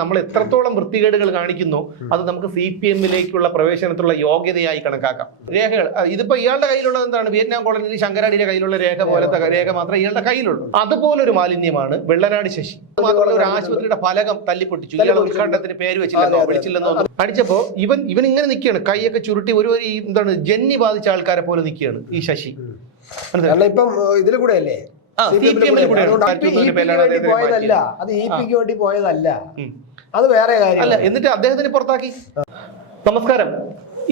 നമ്മൾ എത്രത്തോളം വൃത്തികേടുകൾ കാണിക്കുന്നു അത് നമുക്ക് സി പി എമ്മിലേക്കുള്ള പ്രവേശനത്തിലുള്ള യോഗ്യതയായി കണക്കാക്കാം. രേഖകൾ ഇതിപ്പോ ഇയാളുടെ കയ്യിലുള്ളത് എന്താണ്? വിയറ്റ്നാം കോളനിയിൽ ശങ്കരാടിയുടെ കയ്യിലുള്ള രേഖ പോലത്തെ രേഖ മാത്രമേ ഇയാളുടെ കയ്യിലുള്ളൂ. അതുപോലെ ഒരു മാലിന്യമാണ് വെള്ളനാട് ശശി. അത് മാത്രമല്ല ഒരു ആശുപത്രിയുടെ ഫലകം തല്ലിപ്പൊട്ടിച്ചു. ഇയാളെ ഉദ്ഘാടനത്തിന് പേര് വെച്ചില്ലെന്നോ വിളിച്ചില്ലെന്നോ. അടിച്ചപ്പോ ഇവൻ ഇവൻ ഇങ്ങനെ നിൽക്കുകയാണ് കൈയൊക്കെ ചുരുട്ടി ഒരു എന്താണ് ജന്നി ബാധിച്ച ആൾക്കാരെ പോലെ നിൽക്കുകയാണ് ഈ ശശി. മനസ്സിലായോ? ഇപ്പം ഇതിൽ കൂടെ അല്ലേ? പോയതല്ല. അത് ഇ പിക്ക് വേണ്ടി പോയതല്ല. അത് വേറെ കാര്യം അല്ല എന്നിട്ട് അദ്ദേഹത്തിന് പുറത്താക്കി? നമസ്കാരം.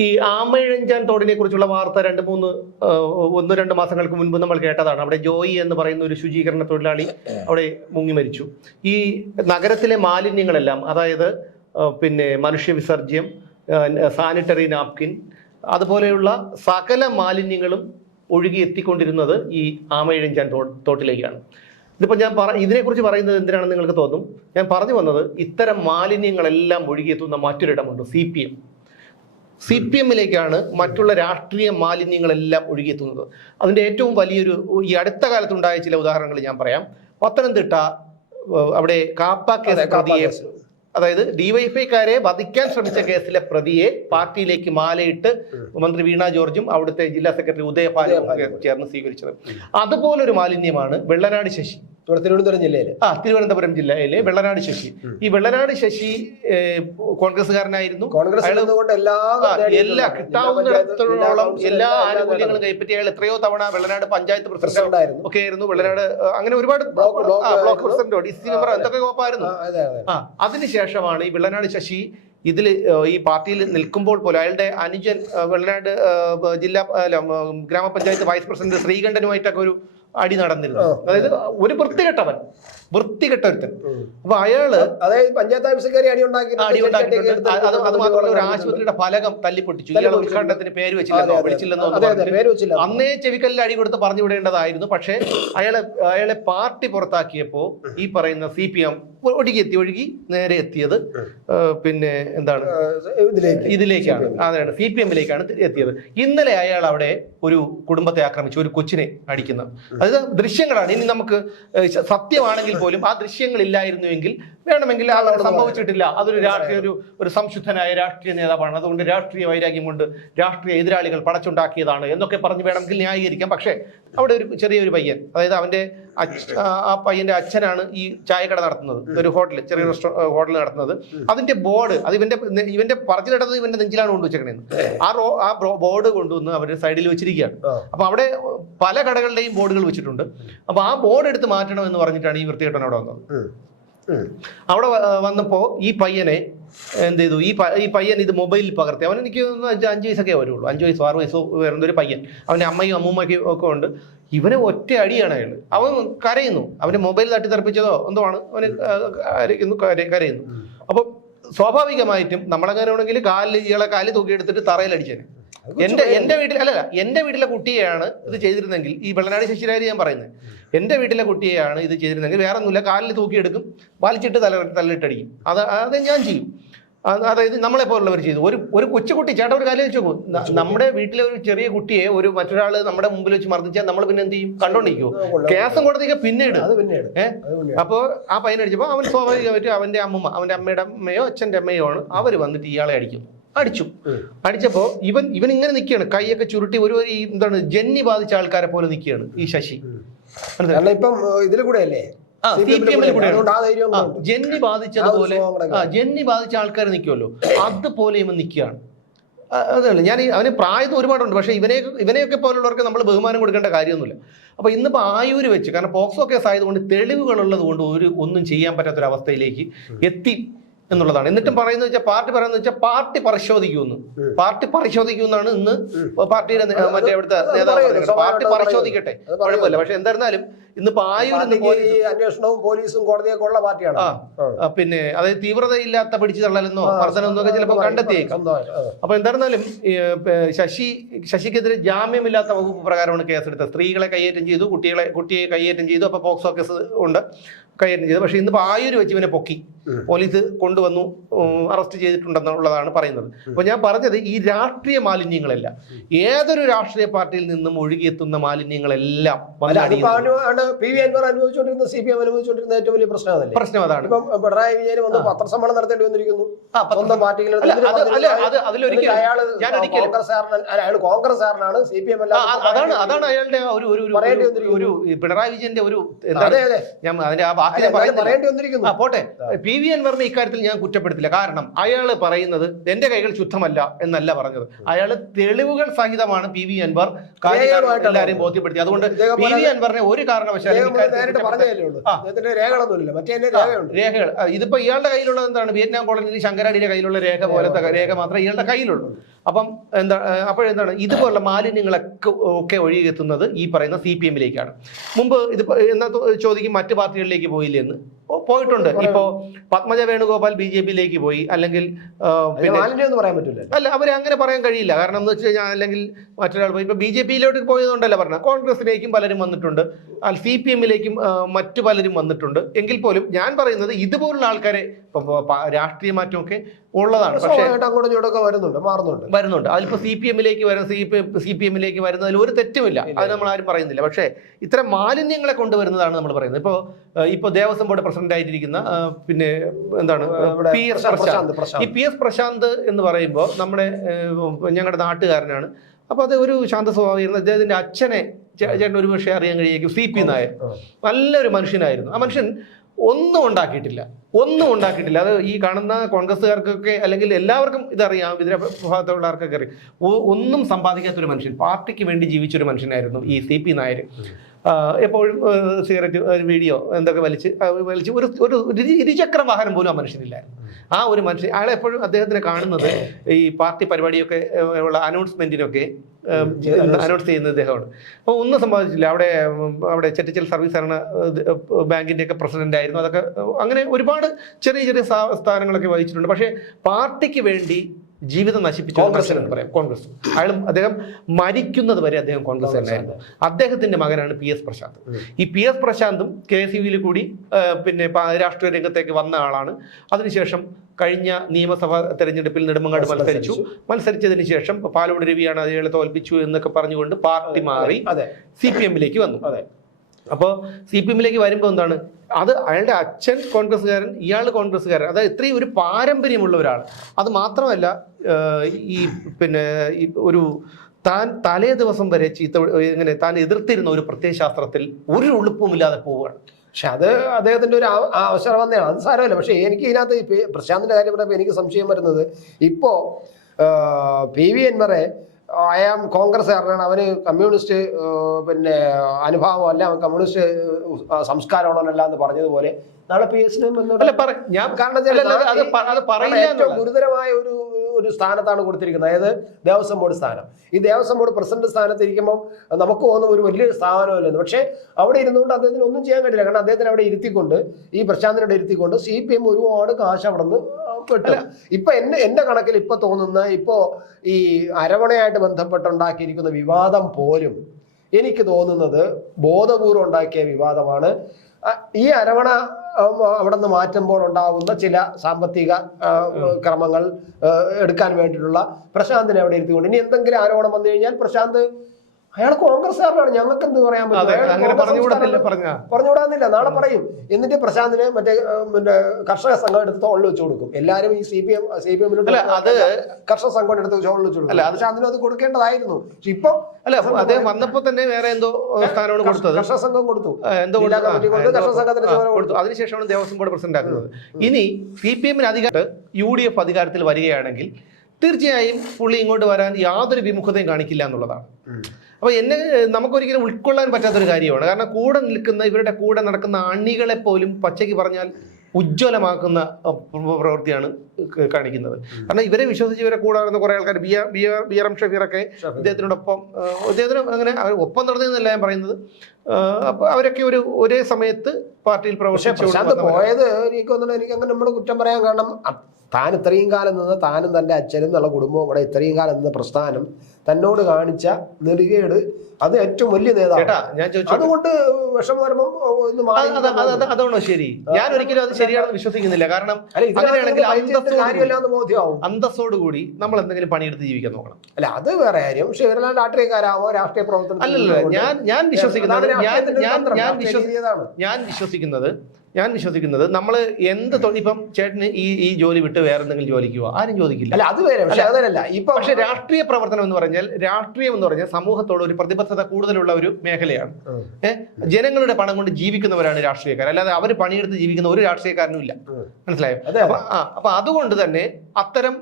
ഈ ആമയിഴഞ്ചാൻ തോടിനെ കുറിച്ചുള്ള വാർത്ത രണ്ട് മൂന്ന് ഒന്ന് രണ്ട് മാസങ്ങൾക്ക് മുൻപ് നമ്മൾ കേട്ടതാണ്. അവിടെ ജോയി എന്ന് പറയുന്ന ഒരു ശുചീകരണ തൊഴിലാളി അവിടെ മുങ്ങി മരിച്ചു. ഈ നഗരത്തിലെ മാലിന്യങ്ങളെല്ലാം അതായത് പിന്നെ മനുഷ്യ വിസർജ്യം സാനിറ്ററി നാപ്കിൻ അതുപോലെയുള്ള സകല മാലിന്യങ്ങളും ഒഴുകി എത്തിക്കൊണ്ടിരുന്നത് ഈ ആമയിഴഞ്ചാൻ തോട്ടിലേക്കാണ്. ഇതിപ്പോൾ ഞാൻ പറ ഇതിനെക്കുറിച്ച് പറയുന്നത് എന്തിനാണെന്ന് നിങ്ങൾക്ക് തോന്നും? ഞാൻ പറഞ്ഞു വന്നത് ഇത്തരം മാലിന്യങ്ങളെല്ലാം ഒഴുകിയെത്തുന്ന മറ്റൊരിടമുണ്ട് C P M. C P എമ്മിലേക്കാണ് മറ്റുള്ള രാഷ്ട്രീയ മാലിന്യങ്ങളെല്ലാം ഒഴുകിയെത്തുന്നത്. അതിന്റെ ഏറ്റവും വലിയൊരു ഈ അടുത്ത കാലത്തുണ്ടായ ചില ഉദാഹരണങ്ങൾ ഞാൻ പറയാം. പത്തനംതിട്ട അവിടെ കാപ്പ കേസ് പ്രതിയെ. അതായത് ഡിവൈഎഫ്ഐക്കാരെ വധിക്കാൻ ശ്രമിച്ച കേസിലെ പ്രതിയെ പാർട്ടിയിലേക്ക് മാലയിട്ട് മന്ത്രി വീണ ജോർജും അവിടുത്തെ ജില്ലാ സെക്രട്ടറി ഉദയപാലും ചേർന്ന് സ്വീകരിച്ചത്. അതുപോലൊരു മാലിന്യമാണ് വെള്ളനാട് ശശി. തിരുവനന്തപുരം ജില്ലയിൽ ആ തിരുവനന്തപുരം ജില്ലയിലെ വെള്ളനാട് ശശി. ഈ വെള്ളനാട് ശശി കോൺഗ്രസ്സുകാരനായിരുന്നു. കോൺഗ്രസ് എല്ലാ കിട്ടാവുന്നിടത്തോളം എല്ലാ ആനുകൂല്യങ്ങളും കൈപ്പറ്റി അയാൾ എത്രയോ തവണ വെള്ളനാട് പഞ്ചായത്ത് പ്രസിഡന്റ് ഒക്കെ ആയിരുന്നു വെള്ളനാട് അങ്ങനെ ഒരുപാട് ബ്ലോക്ക്-. പ്രസിഡന്റോ ഡി സി മെമ്പർ എന്തൊക്കെ കോപ്പായിരുന്നു. ആ അതിനുശേഷമാണ് ഈ വെള്ളനാട് ശശി ഇതിൽ ഈ പാർട്ടിയിൽ നിൽക്കുമ്പോൾ പോലും അയാളുടെ അനുജൻ വെള്ളനാട് ജില്ലാ ഗ്രാമപഞ്ചായത്ത് വൈസ് പ്രസിഡന്റ് ശ്രീകണ്ഠനുമായിട്ടൊക്കെ ഒരു അടി നടന്നിരുന്നു അതായത് ഒരു വൃത്തികെട്ടവൻ. വൃത്തികെട്ട ഒരുത്തൻ. അപ്പൊ അയാൾ അതായത് പഞ്ചായത്ത് ഓഫീസിൽ കയറി അടി ഉണ്ടാക്കി അത് അത് മാത്രമല്ല ഒരു. ആശുപത്രിയുടെ ഫലകം തല്ലിപ്പൊട്ടിച്ചു. ഇയാൾ ഉദ്ഘാടനത്തിന് പേര് വെച്ചില്ലെന്നോ. വിളിച്ചില്ലെന്നോ. അന്നേ ചെവിക്കല്ലിൽ അടി കൊടുത്ത് പറഞ്ഞു വിടേണ്ടതായിരുന്നു. പക്ഷേ അയാളെ അയാളെ പാർട്ടി പുറത്താക്കിയപ്പോ ഈ പറയുന്ന സി പി എം ഒഴുകി എത്തി ഒഴുകി നേരെ എത്തിയത് പിന്നെ എന്താണ്? ഇതിലേക്കാണ്. അതാണ്. സി പി എമ്മിലേക്കാണ് എത്തിയത്. ഇന്നലെ അയാൾ അവിടെ ഒരു കുടുംബത്തെ ആക്രമിച്ചു ഒരു കൊച്ചിനെ അടിക്കുന്നത്. അതായത് ദൃശ്യങ്ങളാണ്. ഇനി നമുക്ക് സത്യമാണെങ്കിൽ പോലും ആ ദൃശ്യങ്ങൾ ഇല്ലായിരുന്നുവെങ്കിൽ വേണമെങ്കിൽ ആ സംഭവിച്ചിട്ടില്ല. അതൊരു രാഷ്ട്രീയ ഒരു ഒരു സംശുദ്ധനായ രാഷ്ട്രീയ നേതാവാണ്. അതുകൊണ്ട് രാഷ്ട്രീയ വൈരാഗ്യം കൊണ്ട് രാഷ്ട്രീയ എതിരാളികൾ പടച്ചുണ്ടാക്കിയതാണ് എന്നൊക്കെ പറഞ്ഞ് വേണമെങ്കിൽ ന്യായീകരിക്കാം. പക്ഷേ അവിടെ ഒരു ചെറിയൊരു പയ്യൻ അതായത് അവന്റെ ആ- പയ്യന്റെ അച്ഛനാണ് ഈ ചായക്കട നടത്തുന്നത് ഒരു ഹോട്ടൽ ചെറിയ റെസ്റ്റോറന്റ് ഹോട്ടൽ നടത്തുന്നത്. അതിന്റെ ബോർഡ് അത് ഇവന്റെ ഇവന്റെ ഇവന്റെ പറച്ചിലിടത് ഇവന്റെ നെഞ്ചിലാണ് കൊണ്ടുവച്ചേക്കണേന്ന്. ആ റോ ആ ബോർഡ് കൊണ്ടുവന്ന് അവർ സൈഡിൽ വെച്ചിരിക്കുകയാണ്. അപ്പോൾ അപ്പൊ അവിടെ പല കടകളുടെയും ബോർഡുകൾ വെച്ചിട്ടുണ്ട്. അപ്പൊ ആ ബോർഡ് എടുത്ത് മാറ്റണം എന്ന് പറഞ്ഞിട്ടാണ് ഈ വൃത്തികെട്ടൻ അവിടെ വന്നത്. അവിടെ വന്നപ്പോൾ വന്നപ്പോ ഈ പയ്യനെ എന്ത് ചെയ്തു? ഈ ഈ പയ്യൻ ഇത് മൊബൈലിൽ പകർത്തി. അവൻ എനിക്ക് അഞ്ചു വയസ്സൊക്കെ വരുള്ളൂ. അഞ്ച് വയസ്സോ ആറ് വയസ്സോ വരുന്ന ഒരു പയ്യൻ. അവന്റെ അമ്മയും അമ്മൂമ്മയ്ക്കും ഒക്കെ ഉണ്ട്. ഇവനെ ഒറ്റ അടിയാണ് അയാൾ അവൻ കരയുന്നു. അവന്റെ മൊബൈൽ തട്ടിത്തെറിപ്പിച്ചതോ എന്തോ ആണ്. അവന് കരയുന്നു കര- കരയുന്നു. അപ്പൊ സ്വാഭാവികമായിട്ടും നമ്മളങ്ങനെ ഉണ്ടെങ്കിൽ കാലിൽ ഇയാളെ കാലിൽ തൂക്കിയെടുത്തിട്ട് തറയിലടിച്ചേനെ. എന്റെ എന്റെ വീട്ടിൽ അല്ലല്ല എന്റെ വീട്ടിലെ കുട്ടിയെയാണ് ഇത് ചെയ്തിരുന്നെങ്കിൽ ഈ വെള്ളനാടി ശശിരാരി ഞാൻ പറയുന്നത്. എന്റെ വീട്ടിലെ കുട്ടിയെയാണ് ഇത് ചെയ്തിരുന്നെങ്കിൽ വേറെ ഒന്നുമില്ല കാലിൽ തൂക്കിയെടുക്കും. വലിച്ചിട്ട് തല തല്ലിട്ടടിക്കും. അത് അത് ഞാൻ ചെയ്യും. അതായത് നമ്മളെ പോലുള്ളവർ ചെയ്തു. ഒരു ഒരു കൊച്ചുകുട്ടി ചേട്ടൻ ഒരു കാലിൽ വെച്ച് നോക്കും നമ്മുടെ വീട്ടിലെ ഒരു ചെറിയ കുട്ടിയെ ഒരു മറ്റൊരാൾ നമ്മുടെ മുമ്പിൽ വെച്ച് മർദ്ദിച്ചാൽ നമ്മൾ പിന്നെ എന്ത് ചെയ്യും? കണ്ടോണ്ടിരിക്കുമോ കേസം കൊടുത്തേക്ക് പിന്നീട് അത് പിന്നീട് ഏ? അപ്പോൾ ആ പയ്യൻ അടിച്ചപ്പോൾ അവൻ സ്വാഭാവികമായിട്ട് അവന്റെ അമ്മമ്മ അവന്റെ അമ്മയുടെ അമ്മയോ അച്ഛന്റെ അമ്മയോ ആണ് അവർ വന്നിട്ട് ഇയാളെ അടിക്കും. അടിച്ചു. അടിച്ചപ്പോൾ അടിച്ചപ്പോ ഇവൻ ഇവൻ ഇങ്ങനെ നിൽക്കുകയാണ് കൈയൊക്കെ ചുരുട്ടി ഒരു എന്താണ് ജന്നി ബാധിച്ച ആൾക്കാരെ പോലെ നിൽക്കുകയാണ് ഈ ശശി. കാരണം ഇപ്പം ഇതിൽ കൂടെ അല്ലേ. ജന്നി ബാധിച്ചതുപോലെ ജന്നി ബാധിച്ച ആൾക്കാർ നിൽക്കുമല്ലോ അതുപോലെ ഇവൻ നിൽക്കുകയാണ് അതാണ് അതല്ല ഞാൻ അവന് പ്രായത്തിൽ ഒരുപാടുണ്ട്. പക്ഷേ ഇവനെ ഇവനെയൊക്കെ പോലുള്ളവർക്ക് നമ്മൾ ബഹുമാനം കൊടുക്കേണ്ട കാര്യമൊന്നുമില്ല. അപ്പോൾ ഇന്നിപ്പോൾ ആയൂര് വെച്ച് കാരണം പോക്സോ കേസ് ആയതുകൊണ്ട് തെളിവുകളുള്ളത് കൊണ്ട് ഒരു ഒന്നും ചെയ്യാൻ പറ്റാത്തൊരവസ്ഥയിലേക്ക് എത്തി. എന്നുള്ളതാണ്. എന്നിട്ടും പറയുന്നത് വെച്ചാൽ പാർട്ടി പറയുന്നത് വെച്ചാൽ പാർട്ടി പരിശോധിക്കുമെന്ന് പാർട്ടി പരിശോധിക്കുമെന്നാണ് ഇന്ന് പാർട്ടിയുടെ മറ്റേ അവിടുത്തെ നേതാവ് പാർട്ടി പരിശോധിക്കട്ടെ. കുഴപ്പമില്ല. പക്ഷെ എന്തായിരുന്നാലും ഇന്ന് പാർട്ടിക്ക് അന്വേഷണവും പോലീസും കോടതിയൊക്കെ ഉള്ള പാർട്ടിയാണ്. പിന്നെ അതായത് തീവ്രതയില്ലാത്ത പിടിച്ചു തള്ളലെന്നോ മർദ്ദനമെന്നോ ഒക്കെ ചിലപ്പോൾ കണ്ടെത്തിയേക്കാം. അപ്പൊ എന്തായിരുന്നാലും ശശി ശശിക്കെതിരെ ജാമ്യമില്ലാത്ത വകുപ്പ് പ്രകാരമാണ് കേസെടുത്തത്. സ്ത്രീകളെ കയ്യേറ്റം ചെയ്തു കുട്ടികളെ കുട്ടിയെ കയ്യേറ്റം ചെയ്തു. അപ്പൊ പോക്സോ കേസ് ഉണ്ട്. കൈകാര്യം ചെയ്തത് പക്ഷേ ഇന്നിപ്പോൾ ആയൂര് വെച്ച് ഇവനെ പൊക്കി. പോലീസ് കൊണ്ടുവന്നു അറസ്റ്റ് ചെയ്തിട്ടുണ്ടെന്നുള്ളതാണ് പറയുന്നത്. അപ്പോൾ ഞാൻ പറഞ്ഞത് ഈ രാഷ്ട്രീയ മാലിന്യങ്ങളെല്ലാം. ഏതൊരു രാഷ്ട്രീയ പാർട്ടിയിൽ നിന്നും ഒഴുകിയെത്തുന്ന മാലിന്യങ്ങളെല്ലാം പി വി അൻവർ അനുഭവിച്ചുകൊണ്ടിരുന്ന സി പി എം അനുഭവിച്ചുകൊണ്ടിരുന്ന ഏറ്റവും വലിയ പ്രശ്നം അതല്ലേ? പ്രശ്നം അതാണ്. ഇപ്പം പിണറായി വിജയൻ വന്ന് പത്രസമ്മേളനം നടത്തേണ്ടി വന്നിരിക്കുന്നു. സ്വന്തം ഒരിക്കലും- കോൺഗ്രസ്സുകാരൻ അയാൾ കോൺഗ്രസ്സുകാരനാണ് സി പി എം അതാണ് അതാണ് അയാളുടെ ഒരു ഒരു പിണറായി വിജയന്റെ ഒരു ഞാൻ അതിന്റെ ആ പറയേണ്ടി വന്നിരിക്കുന്നു. പോട്ടെ. പി വി അൻവറിനെ ഇക്കാര്യത്തിൽ ഞാൻ കുറ്റപ്പെടുത്തില്ല. കാരണം അയാൾ പറയുന്നത് എന്റെ കൈകൾ ശുദ്ധമല്ല എന്നല്ല പറഞ്ഞത്. അയാൾ തെളിവുകൾ സഹിതമാണ് പി വി അൻവർ എല്ലാവരെയും ബോധ്യപ്പെടുത്തി അതുകൊണ്ട് പി വി അൻവറിനെ ഒരു കാരണവശാലും രേഖകൾ. ഇതിപ്പോ ഇയാളുടെ കയ്യിലുള്ളത് എന്താണ്? വിയറ്റ്നാം കോളനിയിൽ ശങ്കരാടിയുടെ കയ്യിലുള്ള രേഖ പോലത്തെ രേഖ മാത്രമേ ഇയാളുടെ കയ്യിലുള്ളൂ. അപ്പം എന്താ അപ്പോഴെന്താണ്? ഇതുപോലുള്ള മാലിന്യങ്ങളൊക്കെ ഒക്കെ ഒഴുകിയെത്തുന്നത് ഈ പറയുന്ന സി പി എമ്മിലേക്കാണ്. മുമ്പ് ഇത് എന്താ ചോദിക്കും മറ്റു പാർട്ടികളിലേക്ക് പോയില്ലേ എന്ന് പോയിട്ടുണ്ട്. ഇപ്പോ പത്മജ വേണുഗോപാൽ ബി ജെ പിയിലേക്ക് പോയി. അല്ലെങ്കിൽ പറയാൻ പറ്റില്ല. അല്ല അവരെ അങ്ങനെ പറയാൻ കഴിയില്ല. കാരണം എന്ന് വെച്ച് കഴിഞ്ഞാൽ അല്ലെങ്കിൽ മറ്റൊരാൾ പോയി. ഇപ്പൊ ബി ജെ പിയിലോട്ട് പോയതുകൊണ്ടല്ല പറഞ്ഞത്? കോൺഗ്രസിലേക്കും പലരും വന്നിട്ടുണ്ട്. സി പി എമ്മിലേക്കും മറ്റു പലരും വന്നിട്ടുണ്ട്. എങ്കിൽ പോലും ഞാൻ പറയുന്നത് ഇതുപോലുള്ള ആൾക്കാരെ രാഷ്ട്രീയ മാറ്റം രാഷ്ട്രീയ മാറ്റമൊക്കെ ഉള്ളതാണ്. പക്ഷേ സ്വാഭാവികമായിട്ട് അങ്ങോട്ടും ഇങ്ങോട്ടൊക്കെ വരുന്നുണ്ട് മാറുന്നുണ്ട്. വരുന്നുണ്ട്. അതിലിപ്പോൾ സി പി എമ്മിലേക്ക് വരുന്ന സി പി സി പി എമ്മിലേക്ക് വരുന്നതിൽ ഒരു തെറ്റുമില്ല. അത് നമ്മൾ ആരും പറയുന്നില്ല. പക്ഷേ ഇത്തരം മാലിന്യങ്ങളെ കൊണ്ടുവരുന്നതാണ് നമ്മൾ പറയുന്നത്. ഇപ്പോ ഇപ്പോൾ ദേവസ്വം ബോർഡ് പ്രസിഡന്റ് ആയിട്ടിരിക്കുന്ന പിന്നെ എന്താണ് പി എസ് പ്രശാന്ത് ഈ പി എസ് പ്രശാന്ത് എന്ന് പറയുമ്പോൾ നമ്മുടെ ഞങ്ങളുടെ നാട്ടുകാരനാണ്. അപ്പോൾ അത് ഒരു ശാന്ത സ്വഭാവമായിരുന്നു അദ്ദേഹത്തിന്റെ അച്ഛനെ ചേട്ടൻ ഒരു പക്ഷേ അറിയാൻ കഴിയും സി പി നായർ. നല്ലൊരു മനുഷ്യനായിരുന്നു. ആ മനുഷ്യൻ ഒന്നും ഉണ്ടാക്കിയിട്ടില്ല. ഒന്നും ഉണ്ടാക്കിയിട്ടില്ല. അത് ഈ കാണുന്ന കോൺഗ്രസ്സുകാർക്കൊക്കെ അല്ലെങ്കിൽ എല്ലാവർക്കും ഇതറിയാം ഇതിനെ ഭാഗത്തുള്ളവർക്കൊക്കെ അറിയാം. ഒന്നും സമ്പാദിക്കാത്തൊരു മനുഷ്യൻ പാർട്ടിക്ക് വേണ്ടി ജീവിച്ചൊരു മനുഷ്യനായിരുന്നു ഈ സി പി നായർ. എപ്പോഴും സിഗരറ്റ് ഒരു വീഡിയോ എന്തൊക്കെ വലിച്ച് വലിച്ച് ഒരു ഒരു ഇരു- ഇരുചക്ര വാഹനം പോലും ആ മനുഷ്യനില്ലായിരുന്നു. ആ ഒരു മനുഷ്യൻ അയാളെ എപ്പോഴും അദ്ദേഹത്തിനെ കാണുന്നത് ഈ പാർട്ടി പരിപാടിയൊക്കെ ഉള്ള അനൗൺസ്മെന്റിനൊക്കെ അനൗൺസ് ചെയ്യുന്നത് അദ്ദേഹമാണ് അപ്പോൾ ഒന്നും സംഭവിച്ചില്ല. അവിടെ അവിടെ ചെറ്റിച്ചൽ സർവീസ് ഭരണ ബാങ്കിന്റെയൊക്കെ പ്രസിഡന്റ് ആയിരുന്നു. അതൊക്കെ അങ്ങനെ ഒരുപാട് ചെറിയ ചെറിയ സ്ഥാനങ്ങളൊക്കെ വഹിച്ചിട്ടുണ്ട്. പക്ഷേ പാർട്ടിക്ക് വേണ്ടി ജീവിതം നശിപ്പിച്ച ഒരു കോൺഗ്രസ് മനുഷ്യൻ എന്ന് പറയാം കോൺഗ്രസ് അയാൾ അദ്ദേഹം മരിക്കുന്നത് വരെ അദ്ദേഹം കോൺഗ്രസ് തന്നെയായിരുന്നു അദ്ദേഹത്തിന്റെ മകനാണ് പി എസ് പ്രശാന്ത്. ഈ പി എസ് പ്രശാന്തും കെ എസ് യുവിൽ കൂടി പിന്നെ രാഷ്ട്രീയ രംഗത്തേക്ക് വന്ന ആളാണ്. അതിനുശേഷം കഴിഞ്ഞ നിയമസഭാ തെരഞ്ഞെടുപ്പിൽ നെടുമങ്ങാട് മത്സരിച്ചു. മത്സരിച്ചതിന് ശേഷം പാലോട് രവിയാണ് അയാളെ തോൽപ്പിച്ചു എന്നൊക്കെ പറഞ്ഞുകൊണ്ട് പാർട്ടി മാറി സി പി എമ്മിലേക്ക് വന്നു. അതെ. അപ്പോൾ സി പി എമ്മിലേക്ക് വരുമ്പോൾ എന്താണ്? അത് അയാളുടെ അച്ഛൻ കോൺഗ്രസ്സുകാരൻ ഇയാൾ കോൺഗ്രസ്സുകാരൻ. അതായത് ഇത്രയും ഒരു പാരമ്പര്യമുള്ള ഒരാൾ അത് മാത്രമല്ല ഈ പിന്നെ ഈ ഒരു താൻ തലേ ദിവസം വരെ ചീത്ത ഇങ്ങനെ താൻ എതിർത്തിരുന്ന ഒരു പ്രത്യയശാസ്ത്രത്തിൽ ഒരു ഉളുപ്പുമില്ലാതെ പോവുകയാണ്. പക്ഷെ അത് അദ്ദേഹത്തിന്റെ ഒരു അവസരം വന്നതാണ് അത് സാരമല്ല. പക്ഷേ എനിക്ക് ഇതിനകത്ത് പ്രശാന്തിന്റെ കാര്യം പറയുമ്പോൾ എനിക്ക് സംശയം വരുന്നത് ഇപ്പോ പി വി എൻവറെ അയാം കോൺഗ്രസ്സുകാരനാണ്. അവന് കമ്മ്യൂണിസ്റ്റ് പിന്നെ അനുഭാവമല്ല അവൻ കമ്മ്യൂണിസ്റ്റ് സംസ്കാരമാണല്ല എന്ന് പറഞ്ഞതുപോലെ നാളെ പി എസിനും പറ ഞാൻ കാരണം അല്ല, അല്ല, ഏറ്റവും ഗുരുതരമായ ഒരു ഒരു സ്ഥാനത്താണ് കൊടുത്തിരിക്കുന്നത്. അതായത് ദേവസ്വം ബോർഡ് സ്ഥാനം. ഈ ദേവസ്വം ബോർഡ് പ്രസിഡന്റ് സ്ഥാനത്ത് ഇരിക്കുമ്പോൾ നമുക്ക് തോന്നുന്ന ഒരു വലിയൊരു സ്ഥാപനമല്ലെന്ന് പക്ഷേ അവിടെ ഇരുന്നുകൊണ്ട് അദ്ദേഹത്തിന് ഒന്നും ചെയ്യാൻ കഴിയില്ല. കാരണം അദ്ദേഹത്തിന് അവിടെ ഇരുത്തിക്കൊണ്ട് ഈ പ്രശാന്തിനോട് ഇരുത്തിക്കൊണ്ട് സി പി എം ഒരുപാട് കാശ് അവിടെ നിന്ന് ഇപ്പൊ എന്നെ എന്റെ കണക്കിൽ ഇപ്പൊ തോന്നുന്ന ഇപ്പോ ഈ അരവണയായിട്ട് ബന്ധപ്പെട്ടുണ്ടാക്കിയിരിക്കുന്ന വിവാദം പോലും എനിക്ക് തോന്നുന്നത് ബോധപൂർവം ഉണ്ടാക്കിയ വിവാദമാണ്. ഈ അരവണ അവിടെ നിന്ന് മാറ്റുമ്പോൾ ഉണ്ടാകുന്ന ചില സാമ്പത്തിക ക്രമങ്ങൾ എടുക്കാൻ വേണ്ടിയിട്ടുള്ള പ്രശാന്തിനെ അവിടെ ഇരുത്തിക്കൊണ്ട്. ഇനി എന്തെങ്കിലും ആരോപണം വന്നു കഴിഞ്ഞാൽ പ്രശാന്ത് അയാൾ കോൺഗ്രസ്സുകാരനാണ്. ഞങ്ങൾക്ക് എന്ത് പറയാൻ പറ്റും? പറഞ്ഞുകൂടാന്നില്ല. നാളെ പറയും. എന്നിട്ട് പ്രശാന്തിനെ മറ്റേ പിന്നെ കർഷക സംഘം എടുത്ത് തോളിൽ വെച്ച് കൊടുക്കും. എല്ലാരും ഈ C P M C P എമ്മിലോട്ട് അല്ല, അത് കർഷക സംഘം എടുത്ത് തോളിൽ വെച്ച് കൊടുക്കും. അല്ല, അത് പ്രശാന്തിനും അത് കൊടുക്കേണ്ടതായിരുന്നു. പക്ഷെ ഇപ്പൊ അല്ല അദ്ദേഹം വന്നപ്പോ തന്നെ വേറെ എന്തോ സ്ഥാനമാണ് കൊടുത്തത്. കർഷക സംഘം കൊടുത്തു. എന്തോ കർഷക സംഘത്തിന്റെ ചുമതല കൊടുത്തു. അതിനുശേഷമാണ് ദേവസ്വം ബോർഡ് പ്രസിഡന്റ് ആക്കുന്നത് ഇനി സി പി എമ്മിന് അധികാരം യു ഡി എഫ് അധികാരത്തിൽ വരികയാണെങ്കിൽ തീർച്ചയായും പുള്ളി ഇങ്ങോട്ട് വരാൻ യാതൊരു വിമുഖതയും കാണിക്കില്ല എന്നുള്ളതാണ്. അപ്പോൾ എന്നെ നമുക്കൊരിക്കലും ഉൾക്കൊള്ളാൻ പറ്റാത്തൊരു കാര്യമാണ്. കാരണം കൂടെ നിൽക്കുന്ന ഇവരുടെ കൂടെ നടക്കുന്ന അണികളെ പോലും പച്ചയ്ക്ക് പറഞ്ഞാൽ ഉജ്ജ്വലമാക്കുന്ന പ്രവൃത്തിയാണ് കാണിക്കുന്നത്. കാരണം ഇവരെ വിശ്വസിച്ച് ഇവരെ കൂടാറുന്ന കുറെ ആൾക്കാർ B B B R M ഷഫീറൊക്കെ ഇദ്ദേഹത്തിനോടൊപ്പം ആ, അദ്ദേഹത്തിന് അങ്ങനെ ഒപ്പം നടന്നതെന്നല്ല ഞാൻ പറയുന്നത്. അവരൊക്കെ ഒരു ഒരേ സമയത്ത് പാർട്ടിയിൽ പ്രവേശിച്ചു പ്രവർത്തിച്ചു പോയത് എനിക്ക് തോന്നുന്നു എനിക്ക് അങ്ങനെ നമ്മൾ കുറ്റം പറയാൻ കാരണം താൻ ഇത്രയും കാലം നിന്ന് താനും തന്റെ അച്ഛനും എന്നുള്ള കുടുംബവും കൂടെ ഇത്രയും കാലം നിന്ന് പ്രസ്ഥാനം തന്നോട് കാണിച്ച നെറുകേട് അത് ഏറ്റവും വലിയ നേതാവ്. അതുകൊണ്ട് വിഷമം വരുമ്പോ മാറി അത് അത് അത് അതാണോ ശരി. ഞാൻ ഒരിക്കലും അത് ശരിയാണെന്ന് വിശ്വസിക്കുന്നില്ല. കാരണം അങ്ങനെയാണെങ്കിൽ ബോധ്യമാവും അന്തസ്സോടുകൂടി നമ്മൾ എന്തെങ്കിലും പണിയെടുത്ത് ജീവിക്കാൻ നോക്കണം. അല്ല അത് വേറെ കാര്യം. പക്ഷെ ഇവരെല്ലാം രാഷ്ട്രീയക്കാരാവോ? രാഷ്ട്രീയ പ്രവർത്തനം അല്ലല്ല ഞാൻ ഞാൻ വിശ്വസിക്കുന്നത് ഞാൻ. ഞാൻ വിശ്വസിക്കുന്നത് ഞാൻ വിശ്വസിക്കുന്നത് നമ്മൾ എന്ത് ഇപ്പം ചേട്ടന് ഈ ഈ ജോലി വിട്ട് വേറെ എന്തെങ്കിലും ജോലിക്ക് പോവാ? ആരും ചോദിക്കില്ല അല്ല അത് വേറെ പക്ഷേ അതല്ല ഇപ്പൊ പക്ഷെ രാഷ്ട്രീയ പ്രവർത്തനം എന്ന് പറഞ്ഞാൽ രാഷ്ട്രീയം എന്ന് പറഞ്ഞാൽ സമൂഹത്തോട് ഒരു പ്രതിബദ്ധത കൂടുതലുള്ള ഒരു മേഖലയാണ്. ഏഹ് ജനങ്ങളുടെ പണം കൊണ്ട് ജീവിക്കുന്നവരാണ് രാഷ്ട്രീയക്കാർ. അല്ലാതെ അവർ പണിയെടുത്ത് ജീവിക്കുന്ന ഒരു രാഷ്ട്രീയക്കാരനും ഇല്ല. മനസ്സിലായോ? അപ്പൊ ആ അപ്പൊ അതുകൊണ്ട് തന്നെ അത്തരം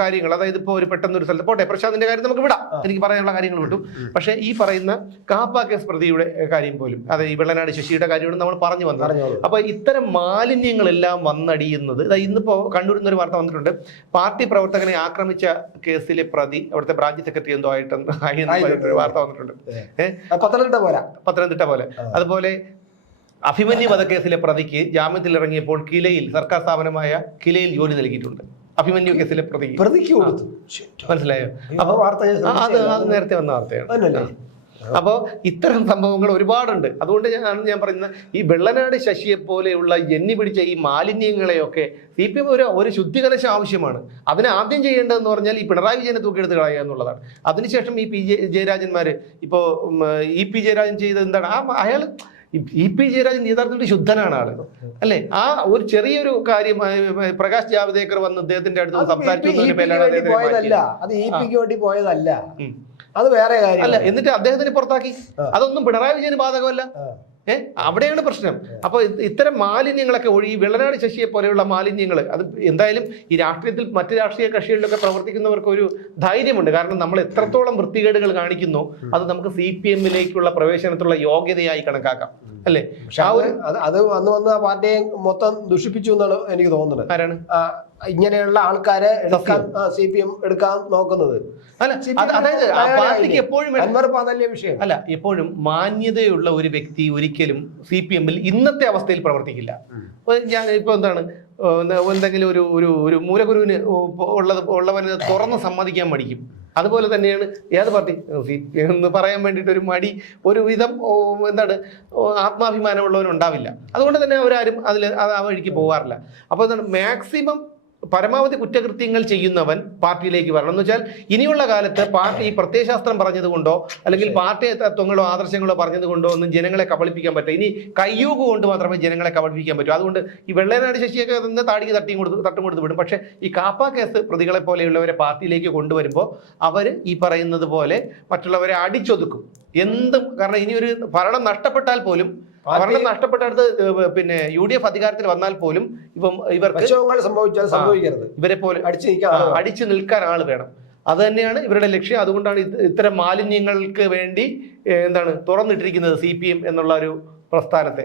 കാര്യങ്ങൾ അതായത് ഇപ്പോൾ ഒരു പെട്ടെന്ന് ഒരു സ്ഥലത്ത് പോട്ടെ പ്രശാന്തിന്റെ കാര്യം നമുക്ക് വിടാം. എനിക്ക് പറയാനുള്ള കാര്യങ്ങൾ വിട്ടു. പക്ഷേ ഈ പറയുന്ന കാപ്പ കേസ് പ്രതിയുടെ കാര്യം പോലും അതെ ഈ വെള്ളനാട് ശശിയുടെ കാര്യമാണ് നമ്മൾ പറഞ്ഞു വന്നത്. പറഞ്ഞോളൂ അപ്പൊ ഇത്തരം മാലിന്യങ്ങളെല്ലാം വന്നടിയുന്നത്. അതായത് ഇന്നിപ്പോൾ കണ്ണൂരിൽ നിന്നൊരു വാർത്ത വന്നിട്ടുണ്ട്. പാർട്ടി പ്രവർത്തകനെ ആക്രമിച്ച കേസിലെ പ്രതി അവിടുത്തെ ബ്രാഞ്ച് സെക്രട്ടറി എന്തോ ആയിട്ട് ഒരു വാർത്ത വന്നിട്ടുണ്ട്. പത്തനംതിട്ട പോലെ. പത്തനംതിട്ട പോലെ. അതുപോലെ അഭിമന്യു വധക്കേസിലെ പ്രതിക്ക് ജാമ്യത്തിൽ ഇറങ്ങിയപ്പോൾ കിലയിൽ സർക്കാർ സ്ഥാപനമായ കിലയിൽ ജോലി നൽകിയിട്ടുണ്ട്. അഭിമന്യു കേസിലെ പ്രതി. പ്രതിക്ക് കൊടുത്തു. മനസ്സിലായോ? അപ്പൊ വാർത്ത അത്. നേരത്തെ വന്ന വാർത്തയാണ്? അപ്പോൾ ഇത്തരം സംഭവങ്ങൾ ഒരുപാടുണ്ട്. അതുകൊണ്ട് ഞാൻ ഞാൻ പറയുന്നത് ഈ വെള്ളനാട് ശശിയെ പോലെയുള്ള എണ്ണി പിടിച്ച ഈ മാലിന്യങ്ങളെയൊക്കെ സി പി എം ഒരു ഒരു ശുദ്ധീകരണം ആവശ്യമാണ്. അതിന് ആദ്യം ചെയ്യേണ്ടതെന്ന് പറഞ്ഞാൽ ഈ പിണറായി വിജയനെ തൂക്കിയെടുത്ത് കളയുക എന്നുള്ളതാണ്. അതിനുശേഷം ഈ പി ജെ ജയരാജന്മാർ ഇപ്പോൾ ഇ പി ജയരാജൻ ചെയ്തത് എന്താണ്? ആ അയാൾ ഇ പി ജയരാജൻ യഥാർത്ഥത്തിൽ ശുദ്ധനാണ് ആൾ. അല്ലെ? ആ ഒരു ചെറിയൊരു കാര്യം പ്രകാശ് ജാവദേക്കർ വന്ന് അദ്ദേഹത്തിന്റെ അടുത്ത് സംസാരിച്ചു അത് ഇ പിക്ക് വേണ്ടി പോയതല്ല. അത് വേറെ കാര്യം അല്ല എന്നിട്ട് അദ്ദേഹത്തിന് പുറത്താക്കി? അതൊന്നും പിണറായി വിജയന് ബാധകമല്ല? ഏഹ് അവിടെയാണ് പ്രശ്നം. അപ്പൊ ഇത് ഇത്തരം മാലിന്യങ്ങളൊക്കെ ഒഴി വെള്ളനാട് ശശിയെ പോലെയുള്ള മാലിന്യങ്ങൾ അത് എന്തായാലും ഈ രാഷ്ട്രീയത്തിൽ മറ്റു രാഷ്ട്രീയ കക്ഷികളിലൊക്കെ പ്രവർത്തിക്കുന്നവർക്ക് ഒരു ധൈര്യമുണ്ട്. കാരണം നമ്മൾ എത്രത്തോളം വൃത്തികേടുകൾ കാണിക്കുന്നു അത് നമുക്ക് സി പി എമ്മിലേക്കുള്ള പ്രവേശനത്തിലുള്ള യോഗ്യതയായി കണക്കാക്കാം. അല്ലേ? പക്ഷെ അത് അത് വന്ന് വന്ന് ആ പാർട്ടിയെ മൊത്തം ദുഷിപ്പിച്ചു എന്നാണ് എനിക്ക് തോന്നുന്നത്. ആരാണ്? ഇങ്ങനെയുള്ള ആൾക്കാരെ എടുക്കാൻ സി പി എം എടുക്കാൻ നോക്കുന്നത്. അല്ല അതായത് പാർട്ടിക്ക് എപ്പോഴും അൻവർ വിഷയം. അല്ല എപ്പോഴും മാന്യതയുള്ള ഒരു വ്യക്തി ഒരിക്കലും സി പി എമ്മിൽ ഇന്നത്തെ അവസ്ഥയിൽ പ്രവർത്തിക്കില്ല. ഞാൻ ഇപ്പൊ എന്താണ് എന്തെങ്കിലും ഒരു ഒരു ഒരു മൂലഗുരുവിന് ഉള്ളത് ഉള്ളവന് തുറന്ന് സമ്മതിക്കാൻ മടിക്കും. അതുപോലെ തന്നെയാണ് ഏത് പാർട്ടി? സി പി എം എന്ന് പറയാൻ വേണ്ടിയിട്ട് ഒരു മടി ഒരു വിധം എന്താണ് ആത്മാഭിമാനമുള്ളവരുണ്ടാവില്ല അതുകൊണ്ട് തന്നെ അവരാരും അതിൽ അത് ആ വഴിക്ക് പോകാറില്ല അപ്പോൾ എന്താണ് മാക്സിമം പരമാവധി കുറ്റകൃത്യങ്ങൾ ചെയ്യുന്നവൻ പാർട്ടിയിലേക്ക് വരണം. എന്ന് വെച്ചാൽ ഇനിയുള്ള കാലത്ത് പാർട്ടി ഈ പ്രത്യയശാസ്ത്രം പറഞ്ഞതുകൊണ്ടോ അല്ലെങ്കിൽ പാർട്ടി തത്വങ്ങളോ ആദർശങ്ങളോ പറഞ്ഞതുകൊണ്ടോ ഒന്നും ജനങ്ങളെ കബളിപ്പിക്കാൻ പറ്റില്ല. ഇനി കയ്യൂക്ക് കൊണ്ട് മാത്രമേ ജനങ്ങളെ കബളിപ്പിക്കാൻ പറ്റൂ. അതുകൊണ്ട് ഈ വെള്ളനാട് ശശിയൊക്കെ നിന്ന് താടിക്ക് തട്ടിയും കൊടുത്ത് തട്ടും കൊടുത്ത് വിടും. പക്ഷേ ഈ കാപ്പ കേസ് പ്രതികളെ പോലെയുള്ളവരെ പാർട്ടിയിലേക്ക് കൊണ്ടുവരുമ്പോൾ അവർ ഈ പറയുന്നത് പോലെ മറ്റുള്ളവരെ അടിച്ചൊതുക്കും. എന്തും കാരണം ഇനി ഒരു ഭരണം നഷ്ടപ്പെട്ടാൽ പോലും ഭരണം നഷ്ടപ്പെട്ടടുത്ത് പിന്നെ യു ഡി എഫ് അധികാരത്തിൽ വന്നാൽ പോലും ഇപ്പം ഇവർക്ക് സംഭവിച്ചാൽ സംഭവിക്കരുത്. ഇവരെ പോലെ അടിച്ചു നിൽക്കാൻ ആൾ. അടിച്ചു നിൽക്കാൻ ആൾ വേണം. അത് തന്നെയാണ് ഇവരുടെ ലക്ഷ്യം. അതുകൊണ്ടാണ് ഇത് ഇത്തരം മാലിന്യങ്ങൾക്ക് വേണ്ടി എന്താണ് തുറന്നിട്ടിരിക്കുന്നത് സി പി എം എന്നുള്ള ഒരു പ്രസ്ഥാനത്തെ.